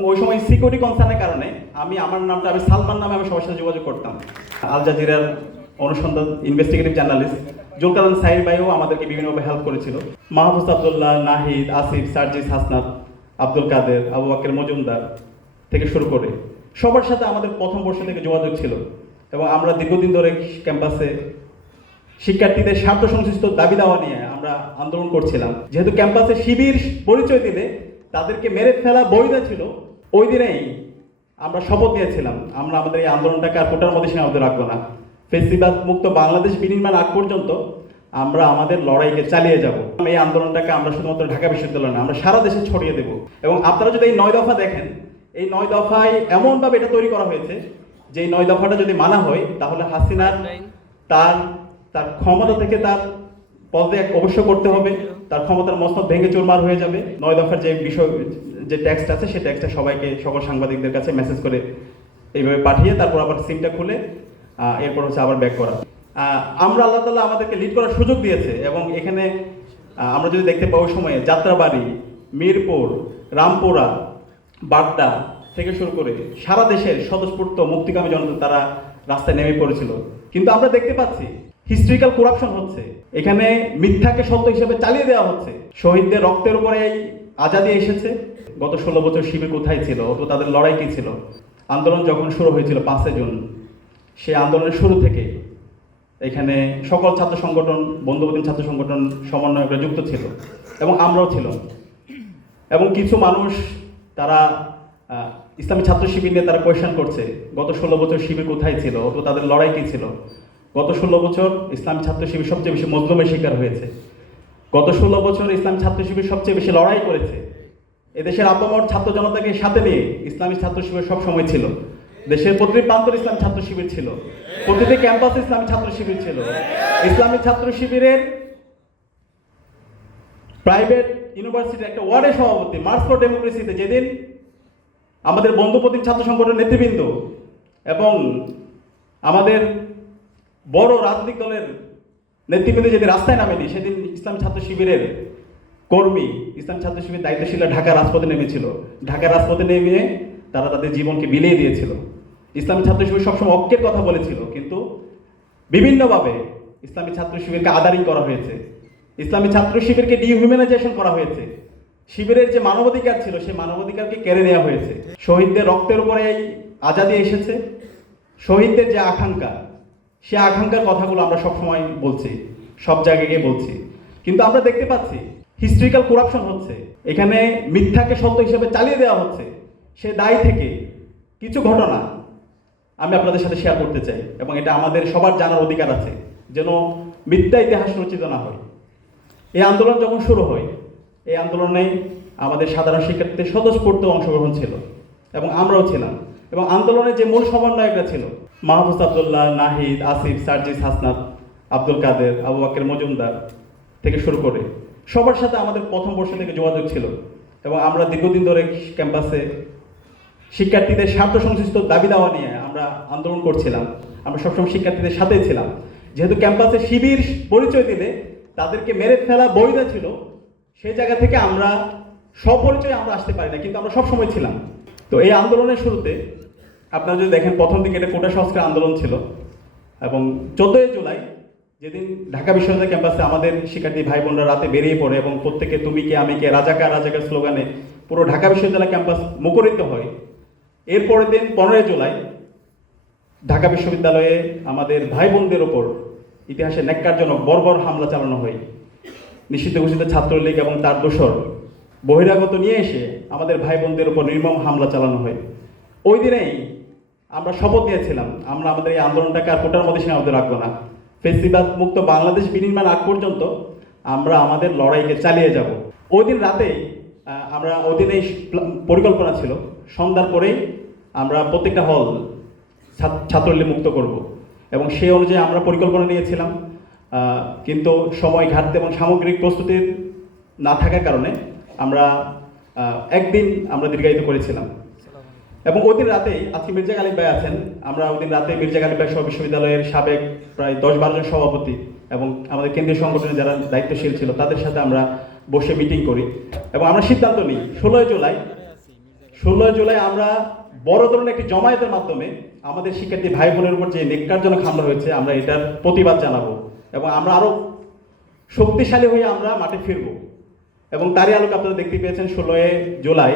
এবং ওই সময় সিকিউরিটি কনসার্নের কারণে আমি সালমান নামে আমি সবার সাথে যোগাযোগ করতাম। আল জাজিরার অনুসন্ধান ইনভেস্টিগেটিভ জার্নালিস্ট জুলকারনাইন সাহির ভাইও আমাদেরকে বিভিন্নভাবে হেল্প করেছিল। মাহফুজ আব্দুল্লাহ, নাহিদ, আসিফ, সার্জিস হাসনাত, আব্দুল কাদের, আবু বকর মজুমদার থেকে শুরু করে সবার সাথে আমাদের প্রথম বর্ষ থেকে যোগাযোগ ছিল। এবং আমরা দীর্ঘদিন ধরে ক্যাম্পাসে শিক্ষার্থীদের স্বার্থ সংশ্লিষ্ট দাবি দাওয়া নিয়ে আমরা আন্দোলন করছিলাম। যেহেতু ক্যাম্পাসে শিবির পরিচয় দিলে তাদেরকে মেরে ফেলা বৈধ ছিল, ওই দিনেই আমরা শপথ নিয়েছিলাম আমরা আমাদের এই আন্দোলনটাকে আর কোটার মধ্যে সীমাবদ্ধ রাখবো না। ফেসিবাদ মুক্ত বাংলাদেশ বিনির্মাণ আগ পর্যন্ত আমরা আমাদের লড়াইকে চালিয়ে যাব। এই আন্দোলনটাকে আমরা শুধুমাত্র ঢাকা বিশ্ববিদ্যালয় না, আমরা সারা দেশে ছড়িয়ে দেব। এবং আপনারা যদি এই 9 দফা দেখেন, এই 9 দফায় এমনভাবে এটা তৈরি করা হয়েছে যে এই 9 দফাটা যদি মানা হয় তাহলে হাসিনার তার ক্ষমতা থেকে তার পদত্যাগ অবশ্য করতে হবে, তার ক্ষমতার মসনদ ভেঙে চুরমার হয়ে যাবে। 9 দফার যে বিষয় যে টেক্সট আছে সেই টেক্সটটা সবাইকে সকল সাংবাদিকদের কাছে মেসেজ করে এইভাবে পাঠিয়ে তারপর আবার সিমটা খুলে এরপর হচ্ছে আবার ব্যাক করা। আমরা আল্লাহ তাআলা আমাদেরকে লিড করার সুযোগ দিয়েছে এবং এখানে আমরা যদি দেখতে পাই ওই সময়ে যাত্রাবাড়ি, মিরপুর, রামপুরা, বাড্ডা থেকে শুরু করে সারা দেশের স্বতঃস্ফূর্ত মুক্তিকামী জনতা তারা রাস্তায় নেমে পড়েছিল। কিন্তু আমরা দেখতে পাচ্ছি হিস্ট্রিক্যাল করাপশন হচ্ছে, এখানে মিথ্যাকে সত্য হিসেবে চালিয়ে দেওয়া হচ্ছে। শহীদদের রক্তের উপরে এই আজাদি এসেছে। গত 16 বছর শিবির কোথায় ছিল, তো তাদের লড়াই কি ছিল? আন্দোলন যখন শুরু হয়েছিল 5 জুন, সেই আন্দোলনের শুরু থেকে এখানে সকল ছাত্র সংগঠন, বন্ধুবদিন ছাত্র সংগঠন সমন্বয়করা যুক্ত ছিল এবং আমরাও ছিল। এবং কিছু মানুষ তারা ইসলামী ছাত্র শিবির নিয়ে তারা কোয়েশ্চেন করছে গত 16 বছর শিবির কোথায় ছিল, তো তাদের লড়াই কি ছিল? গত 16 বছর ইসলামী ছাত্র শিবির সবচেয়ে বেশি মজলুমের শিকার হয়েছে। গত 16 বছর ইসলামী ছাত্র শিবির সবচেয়ে বেশি লড়াই করেছে। এদেশের আপামর ছাত্র জনতাকে সাথে নিয়ে ইসলামী ছাত্র শিবির সব সময় ছিল। দেশের প্রতিটি প্রান্তর ইসলামী ছাত্র শিবির ছিল, প্রতিটি ক্যাম্পাসে ইসলামী ছাত্র শিবির ছিল। ইসলামী ছাত্র শিবিরের প্রাইভেট ইউনিভার্সিটির একটা ওয়ার্ডের সভাপতি মার্চ ফর ডেমোক্রেসিতে যেদিন আমাদের বন্ধুপ্রতিম ছাত্র সংগঠনের নেতৃবৃন্দ এবং আমাদের বড় রাজনৈতিক দলের নেতৃবৃন্দ যেদিন রাস্তায় নামেনি, সেদিন ইসলামী ছাত্র শিবিরের কর্মী, ইসলামী ছাত্র শিবির দায়িত্বশীলরা ঢাকা রাজপথে নেমেছিল। ঢাকা রাজপথে নেমে তারা তাদের জীবনকে বিলিয়ে দিয়েছিল। ইসলামী ছাত্র শিবির সবসময় ঐক্যের কথা বলেছিল, কিন্তু বিভিন্নভাবে ইসলামী ছাত্র শিবিরকে আদারিং করা হয়েছে, ইসলামী ছাত্র শিবিরকে ডিহিউম্যানাইজেশন করা হয়েছে। শিবিরের যে মানবাধিকার ছিল সেই মানবাধিকারকে কেড়ে নেওয়া হয়েছে। শহীদদের রক্তের উপরে এই আজাদি এসেছে। শহীদদের যে আকাঙ্ক্ষা, সে আকাঙ্ক্ষার কথাগুলো আমরা সবসময় বলছি, সব জায়গায় গিয়ে বলছি। কিন্তু আমরা দেখতে পাচ্ছি হিস্ট্রিক্যাল করাপশন হচ্ছে, এখানে মিথ্যাকে সত্য হিসেবে চালিয়ে দেওয়া হচ্ছে। সে দায় থেকে কিছু ঘটনা আমি আপনাদের সাথে শেয়ার করতে চাই এবং এটা আমাদের সবার জানার অধিকার আছে, যেন মিথ্যা ইতিহাস রচিত না হয়। এই আন্দোলন যখন শুরু হয়, এই আন্দোলনে আমাদের সাধারণ শিক্ষার্থীদের স্বতঃস্ফূর্ত অংশগ্রহণ ছিল এবং আমরাও ছিলাম। এবং আন্দোলনের যে মূল সমন্বয়করা ছিল মাহফুজ আব্দুল্লাহ, নাহিদ, আসিফ, সার্জিস হাসনাত, আব্দুল কাদের, আবু বকর মজুমদার থেকে শুরু করে সবার সাথে আমাদের প্রথম বর্ষ থেকে যোগাযোগ ছিল। এবং আমরা দীর্ঘদিন ধরে ক্যাম্পাসে শিক্ষার্থীদের স্বার্থ সংশ্লিষ্ট দাবি দাওয়া নিয়ে আমরা আন্দোলন করছিলাম। আমরা সবসময় শিক্ষার্থীদের সাথেই ছিলাম। যেহেতু ক্যাম্পাসে শিবির পরিচয় দিলে তাদেরকে মেরে ফেলা বৈধ ছিল, সেই জায়গা থেকে আমরা স্বপরিচয় আমরা আসতে পারি না, কিন্তু আমরা সবসময় ছিলাম। তো এই আন্দোলনের শুরুতে আপনারা যদি দেখেন, প্রথম দিকে এটা কোটা সংস্কার আন্দোলন ছিল এবং 14 জুলাই যেদিন ঢাকা বিশ্ববিদ্যালয় ক্যাম্পাসে আমাদের শিক্ষার্থী ভাই বোনরা রাতে বেরিয়ে পড়ে এবং প্রত্যেকে তুমি কে আমি কে, রাজাকার রাজাকার স্লোগানে পুরো ঢাকা বিশ্ববিদ্যালয় ক্যাম্পাস মুখরিত হয়। এরপরের দিন 15 জুলাই ঢাকা বিশ্ববিদ্যালয়ে আমাদের ভাই বোনদের ওপর ইতিহাসে ন্যাক্কারজনক বর্বর হামলা চালানো হয়। নিষিদ্ধ ঘোষিত ছাত্রলীগ এবং তার দোসর বহিরাগত নিয়ে এসে আমাদের ভাই বোনদের উপর নির্মম হামলা চালানো হয়। ওই দিনেই আমরা শপথ নিয়েছিলাম আমরা আমাদের এই আন্দোলনটাকে আর কোটার মধ্যে সীমাবদ্ধ রাখবো না। ফেসিবাদ মুক্ত বাংলাদেশ বিনির্মাণ আগ পর্যন্ত আমরা আমাদের লড়াইকে চালিয়ে যাব। ওই দিন রাতেই আমরা ওই দিনেই পরিকল্পনা ছিল সন্ধ্যার পরেই আমরা প্রত্যেকটা হল ছাত্রলীগ মুক্ত করব এবং সেই অনুযায়ী আমরা পরিকল্পনা নিয়েছিলাম। কিন্তু সময় ঘাটতি এবং সামগ্রিক প্রস্তুতির না থাকার কারণে আমরা একদিন আমরা দীর্ঘায়িত করেছিলাম। এবং ওই দিন রাতেই, আজকে মির্জা গালিব ভাই আছেন, আমরা ওই দিন রাতে মির্জা গালিব ভাই সহ বিশ্ববিদ্যালয়ের সাবেক প্রায় 10-12 জন সভাপতি এবং আমাদের কেন্দ্রীয় সংগঠনে যারা দায়িত্বশীল ছিল তাদের সাথে আমরা বসে মিটিং করি এবং আমরা সিদ্ধান্ত নিই 16 16 জুলাই আমরা বড় ধরনের একটি জমায়েতের মাধ্যমে আমাদের শিক্ষার্থী ভাই বোনের উপর যে নেককারজনক হামলা হয়েছে আমরা এটার প্রতিবাদ জানাবো এবং আমরা আরো শক্তিশালী হয়ে আমরা মাঠে ফিরব। এবং তারই আলোকে আপনারা দেখতে পেয়েছেন 16 জুলাই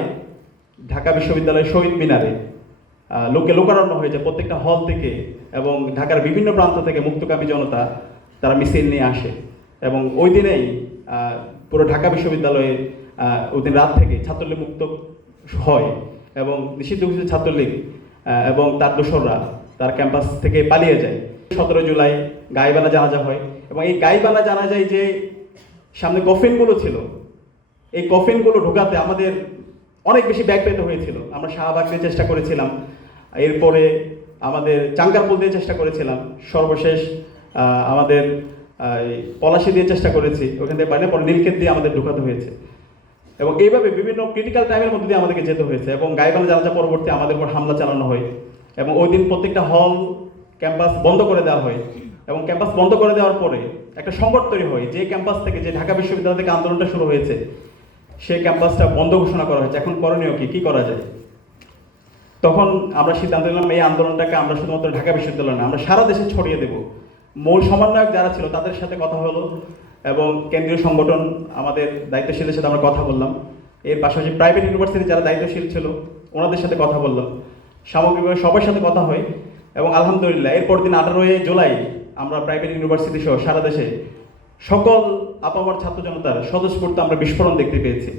ঢাকা বিশ্ববিদ্যালয়ের শহীদ মিনারে লোকে লোকারণ্য হয়েছে প্রত্যেকটা হল থেকে এবং ঢাকার বিভিন্ন প্রান্ত থেকে মুক্তকামী জনতা তারা মিছিল নিয়ে আসে এবং ওই দিনেই পুরো ঢাকা বিশ্ববিদ্যালয়ে ওই দিন রাত থেকে ছাত্রলীগ মুক্ত হয় এবং নিষিদ্ধ ঘোষিত ছাত্রলীগ এবং তার দোসররা তার ক্যাম্পাস থেকে পালিয়ে যায়। 17 জুলাই গাইবানা জানাজা হয় এবং এই গাইবানা জানাজায় যে সামনে কফিনগুলো ছিল এই কফিনগুলো ঢোকাতে আমাদের অনেক বেশি ব্যাগ পেতে হয়েছিল। আমরা শাহবাগ দিয়ে চেষ্টা করেছিলাম, এরপরে আমাদের চাঙ্গারপুল দিয়ে চেষ্টা করেছিলাম, সর্বশেষ আমাদের পলাশি দিয়ে চেষ্টা করেছি, ওখান থেকে পারে পরে নীলক্ষেত দিয়ে আমাদের ঢুকাতে হয়েছে এবং এইভাবে বিভিন্ন ক্রিটিক্যাল টাইমের মধ্যে দিয়ে আমাদেরকে যেতে হয়েছে এবং গাইবানা জানাজা পরবর্তী আমাদের উপর হামলা চালানো হয় এবং ওই দিন প্রত্যেকটা হল ক্যাম্পাস বন্ধ করে দেওয়া হয় এবং ক্যাম্পাস বন্ধ করে দেওয়ার পরে একটা সংকট তৈরি হয়। যে ক্যাম্পাস থেকে যে ঢাকা বিশ্ববিদ্যালয় থেকে আন্দোলনটা শুরু হয়েছে সেই ক্যাম্পাসটা বন্ধ ঘোষণা করা হয়েছে। এখন করণীয় কি করা যায়? তখন আমরা সিদ্ধান্ত নিলাম এই আন্দোলনটাকে আমরা শুধুমাত্র ঢাকা বিশ্ববিদ্যালয় না আমরা সারা দেশে ছড়িয়ে দেব। মূল সমন্বয়ক যারা ছিল তাদের সাথে কথা হলো এবং কেন্দ্রীয় সংগঠন আমাদের দায়িত্বশীলদের সাথে আমরা কথা বললাম, এর পাশাপাশি প্রাইভেট ইউনিভার্সিটি যারা দায়িত্বশীল ছিল ওনাদের সাথে কথা বললাম, সামগ্রিকভাবে সবার সাথে কথা হয় এবং আলহামদুলিল্লাহ এরপর দিন 18 জুলাই আমরা প্রাইভেট ইউনিভার্সিটি সহ সারা দেশে সকল আপামর ছাত্র জনতার স্বতঃস্ফূর্ত আমরা বিস্ফোরণ দেখতে পেয়েছি,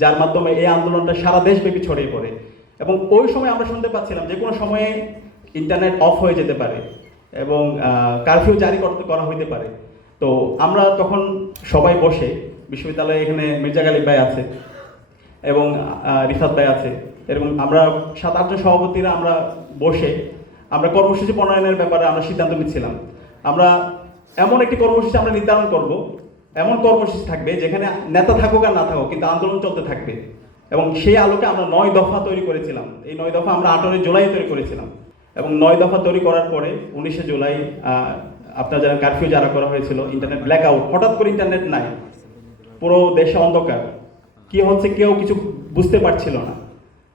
যার মাধ্যমে এই আন্দোলনটা সারা দেশব্যাপী ছড়িয়ে পড়ে এবং ওই সময় আমরা শুনতে পাচ্ছিলাম যে কোনো সময়ে ইন্টারনেট অফ হয়ে যেতে পারে এবং কারফিউ জারি করা হইতে পারে। তো আমরা তখন সবাই বসে বিশ্ববিদ্যালয়ে এখানে মির্জা গালিব ভাই আছে এবং রিফাত ভাই আছে, এরকম আমরা 7-8 জন সভাপতিরা আমরা বসে আমরা কর্মসূচি প্রণয়নের ব্যাপারে আমরা সিদ্ধান্ত নিচ্ছিলাম। আমরা এমন একটি কর্মসূচি আমরা নির্ধারণ করব, এমন কর্মসূচি থাকবে যেখানে নেতা থাকুক আর না থাকুক কিন্তু আন্দোলন চলতে থাকবে এবং সেই আলোকে আমরা 9 দফা তৈরি করেছিলাম। এই 9 দফা আমরা 18 জুলাই তৈরি করেছিলাম এবং 9 দফা তৈরি করার পরে 19 জুলাই আপনারা জানেন কারফিউ জারি করা হয়েছিল, ইন্টারনেট ব্ল্যাক আউট, হঠাৎ করে ইন্টারনেট নাই, পুরো দেশে অন্ধকার, কি হচ্ছে কেউ কিছু বুঝতে পারছিল না।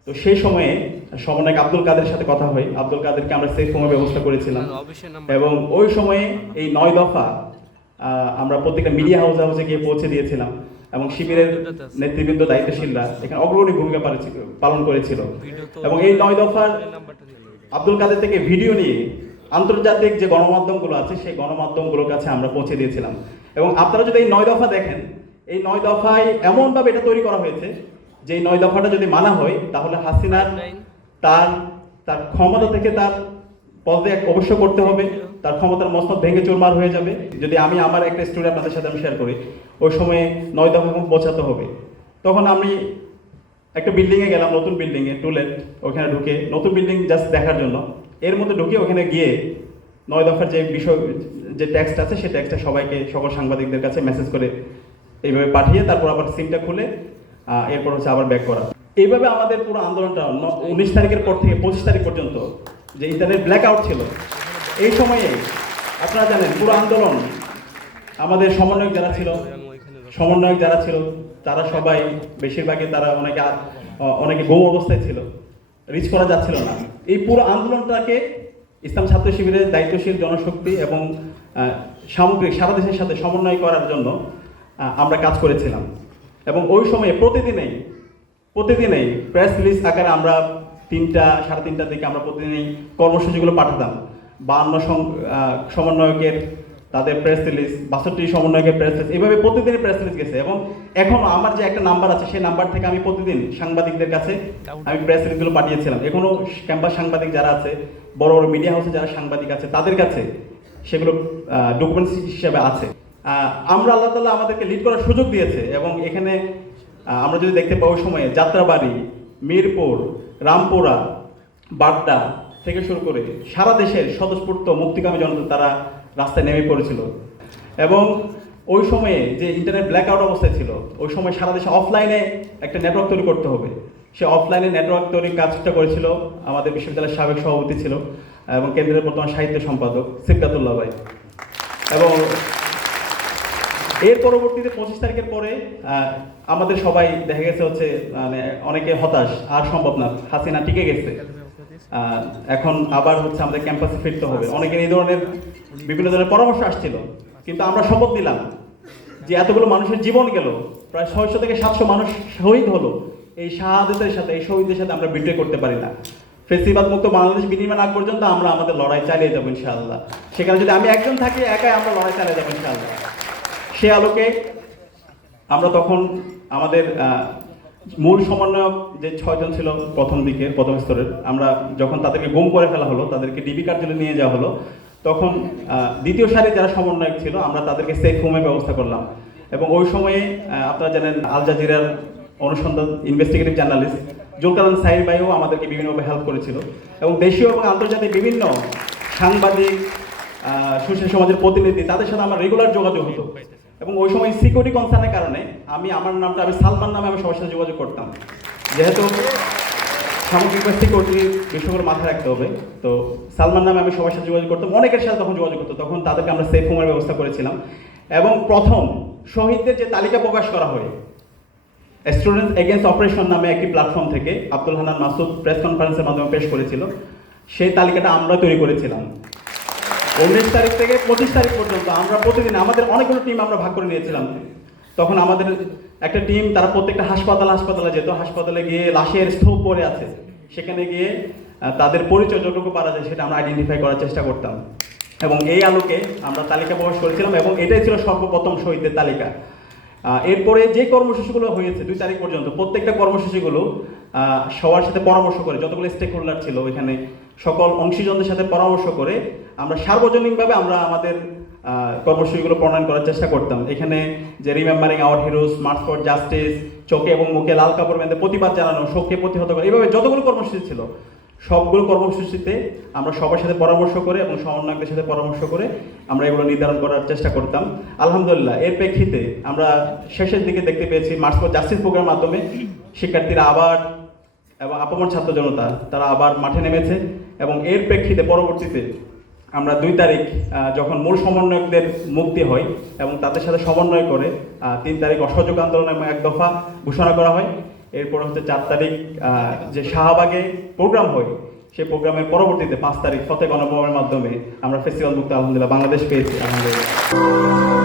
তো সেই সময়ে সমন্বয়ক আব্দুল কাদের সাথে কথা হয়, আব্দুল কাদেরকে আমরা সেফ হোমের ব্যবস্থা করেছিলাম এবং ওই সময়ে এই 9 দফা আমরা প্রত্যেকটা মিডিয়া হাউসে গিয়ে পৌঁছে দিয়েছিলাম এবং শিবিরের নেতৃবৃন্দ দায়িত্বশীলরা এখানে অগ্রণী ভূমিকা পালন করেছিল এবং এই 9 দফার আব্দুল কাদের থেকে ভিডিও নিয়ে আন্তর্জাতিক যে গণমাধ্যমগুলো আছে সেই গণমাধ্যমগুলোর কাছে আমরা পৌঁছে দিয়েছিলাম এবং আপনারা যদি এই 9 দফা দেখেন, এই 9 দফায় এমনভাবে এটা তৈরি করা হয়েছে যে এই 9 দফাটা যদি মানা হয় তাহলে হাসিনার তার ক্ষমতা থেকে তার পদত্যাগ অবশ্য করতে হবে, তার ক্ষমতার মসনদ ভেঙে চুরমার হয়ে যাবে। যদি আমি আমার একটা স্টোরি আপনাদের সাথে আমি শেয়ার করি, ওই সময়ে 9 দফা পৌঁছাতে হবে। তখন আমি একটা বিল্ডিংয়ে গেলাম, নতুন বিল্ডিংয়ে টুলেট, ওখানে ঢুকে নতুন বিল্ডিং জাস্ট দেখার জন্য, এর মধ্যে ঢুকে ওখানে গিয়ে 9 দফার যে বিষয় যে টেক্সট আছে সেই টেক্সটটা সবাইকে সকল সাংবাদিকদের কাছে মেসেজ করে এইভাবে পাঠিয়ে তারপর আবার সিমটা খুলে এরপর হচ্ছে আবার ব্যাক করা। এইভাবে আমাদের পুরো আন্দোলনটা 19 তারিখের পর থেকে 25 তারিখ পর্যন্ত যে ইন্টারনেট ব্ল্যাক আউট ছিল, এই সময়ে আপনারা জানেন পুরো আন্দোলন আমাদের সমন্বয়ক যারা ছিল তারা সবাই বেশিরভাগই তারা অনেকে গৌ অবস্থায় ছিল, রিচ করা যাচ্ছিল না। এই পুরো আন্দোলনটাকে ইসলাম ছাত্র শিবিরের দায়িত্বশীল জনশক্তি এবং সামগ্রিক সারা দেশের সাথে সমন্বয় করার জন্য আমরা কাজ করেছিলাম এবং ওই সময়ে প্রতিদিনেই প্রেস রিলিজ আকারে আমরা 3টা 3:30টার দিকে আমরা প্রতিদিনই কর্মসূচিগুলো পাঠাতাম। 52 সমন্বয়কের তাদের প্রেস রিলিজ, 62 সমন্বয়কের প্রেস রিলিজ, এইভাবে প্রতিদিনই প্রেস রিলিজ গেছে এবং এখন আমার যে একটা নাম্বার আছে সেই নাম্বার থেকে আমি প্রতিদিন সাংবাদিকদের কাছে আমি প্রেস রিলিজগুলো পাঠিয়েছিলাম। এখনও ক্যাম্পাস সাংবাদিক যারা আছে, বড় বড় মিডিয়া হাউসে যারা সাংবাদিক আছে তাদের কাছে সেগুলো ডকুমেন্টস হিসেবে আছে। আমরা আল্লাহ তাআলা আমাদেরকে লিড করার সুযোগ দিয়েছে এবং এখানে আমরা যদি দেখতে পাই ওই সময়ে যাত্রাবাড়ি, মিরপুর, রামপুরা, বাড্ডা থেকে শুরু করে সারা দেশের স্বতঃস্ফূর্ত মুক্তিকামী জনতা তারা রাস্তায় নেমে পড়েছিল এবং ওই সময়ে যে ইন্টারনেট ব্ল্যাক আউট অবস্থায় ছিল ওই সময় সারা দেশে অফলাইনে একটা নেটওয়ার্ক তৈরি করতে হবে। সে অফলাইনে নেটওয়ার্ক তৈরির কাজটা করেছিল আমাদের বিশ্ববিদ্যালয়ের সাবেক সভাপতি ছিল এবং কেন্দ্রের বর্তমান সাহিত্য সম্পাদক সিফকাতুল্লাহ ভাই এবং এর পরবর্তীতে 25 তারিখের পরে আমাদের সবাই দেখা গেছে হচ্ছে মানে অনেকে হতাশ, আর সম্ভব না, হাসিনা টিকে গেছে, এখন আবার হচ্ছে আমাদের ক্যাম্পাসে ফিরতে হবে, অনেকের এই ধরনের বিভিন্ন ধরনের পরামর্শ আসছিল। কিন্তু আমরা শপথ নিলাম যে এতগুলো মানুষের জীবন গেল, প্রায় 600 থেকে 700 মানুষ শহীদ হলো, এই শাহাদাতের সাথে, এই শহীদদের সাথে আমরা বিট্রে করতে পারি না। ফেসিবাদ মুক্ত বাংলাদেশ বিনির্মাণ আগ পর্যন্ত আমরা আমাদের লড়াই চালিয়ে যাবো ইনশাআল্লাহ। সেখানে যদি আমি একজন থাকি, একাই আমরা লড়াই চালিয়ে যাবো ইনশাআল্লাহ। সে আলোকে আমরা তখন আমাদের মূল সমন্বয়ক যে 6 জন ছিল প্রথম দিকে, প্রথম স্তরের, আমরা যখন তাদেরকে গুম করে ফেলা হলো, তাদেরকে ডিবি কার্যালয়ে নিয়ে যাওয়া হলো, তখন দ্বিতীয় সারির যারা সমন্বয়ক ছিল আমরা তাদেরকে সেফ হোমের ব্যবস্থা করলাম। এবং ওই সময়ে আপনারা জানেন আল জাজিরার অনুসন্ধান ইনভেস্টিগেটিভ জার্নালিস্ট জুলকারনাইন সাহির ভাইও আমাদেরকে বিভিন্নভাবে হেল্প করেছিল, এবং দেশীয় এবং আন্তর্জাতিক বিভিন্ন সাংবাদিক, সুশীল সমাজের প্রতিনিধি, তাদের সাথে আমার রেগুলার যোগাযোগ হতো। এবং ওই সময় সিকিউরিটি কনসার্নের কারণে আমার নামটা আমি সালমান নামে আমি সবার সাথে যোগাযোগ করতাম, যেহেতু সামগ্রিক সিকিউরিটির বিষয়গুলো মাথায় রাখতে হবে। তো সালমান নামে আমি সবার সাথে যোগাযোগ করতাম, অনেকের সাথে তখন যোগাযোগ করতো, তখন তাদেরকে আমরা সেফ হোমের ব্যবস্থা করেছিলাম। এবং প্রথম শহীদদের যে তালিকা প্রকাশ করা হয় স্টুডেন্টস এগেইনস্ট অপারেশন নামে একটি প্ল্যাটফর্ম থেকে আব্দুল হান্নান মাসুদ প্রেস কনফারেন্সের মাধ্যমে পেশ করেছিল, সেই তালিকাটা আমরা তৈরি করেছিলাম। 19 তারিখ থেকে 25 তারিখ পর্যন্ত আমরা প্রতিদিন আমাদের অনেকগুলো টিম আমরা ভাগ করে নিয়েছিলাম। তখন আমাদের একটা টিম, তারা প্রত্যেকটা হাসপাতালে যেত, হাসপাতালে গিয়ে লাশের স্তূপ পড়ে আছে, সেখানে গিয়ে তাদের পরিচয় যতটুকু পারা যায় সেটা আমরা আইডেন্টিফাই করার চেষ্টা করতাম। এবং এই আলোকে আমরা তালিকা প্রকাশ করেছিলাম, এবং এটাই ছিল সর্বপ্রথম শহীদদের তালিকা। এরপরে যে কর্মসূচিগুলো হয়েছে 2 তারিখ পর্যন্ত, প্রত্যেকটা কর্মসূচিগুলো সবার সাথে পরামর্শ করে, যতগুলো স্টেক হোল্ডার ছিল ওইখানে সকল অংশীজনদের সাথে পরামর্শ করে আমরা সার্বজনীনভাবে আমরা আমাদের কর্মসূচিগুলো প্রণয়ন করার চেষ্টা করতাম। এখানে যে remembering hour heroes, March for justice, চোখে এবং মুখে লাল কাপড় বেঁধে প্রতিবাদ জানানো, শোককে প্রতিহত করা, এইভাবে যতগুলো কর্মসূচি ছিল সবগুলো কর্মসূচিতে আমরা সবার সাথে পরামর্শ করে এবং সমন্বয়কদের সাথে পরামর্শ করে আমরা এগুলো নির্ধারণ করার চেষ্টা করতাম। আলহামদুলিল্লাহ এর প্রেক্ষিতে আমরা শেষের দিকে দেখতে পেয়েছি মার্চ ফর জাস্টিস প্রোগ্রামের মাধ্যমে শিক্ষার্থীরা আবার এবং আপামর ছাত্র জনতা তারা আবার মাঠে নেমেছে। এবং এর প্রেক্ষিতে পরবর্তীতে আমরা 2 তারিখ যখন মূল সমন্বয়কদের মুক্তি হয় এবং তাদের সাথে সমন্বয় করে 3 তারিখ অসহযোগ আন্দোলন এবং 1 দফা ঘোষণা করা হয়। এরপর হচ্ছে 4 তারিখ যে শাহবাগে প্রোগ্রাম হয়, সেই প্রোগ্রামের পরবর্তীতে 5 তারিখ ফতেহ গণভবনের মাধ্যমে আমরা ফেস্টিভ্যাল মুক্ত আলহামদুলিল্লাহ বাংলাদেশ পেয়েছি। আলহামদুলিল্লাহ।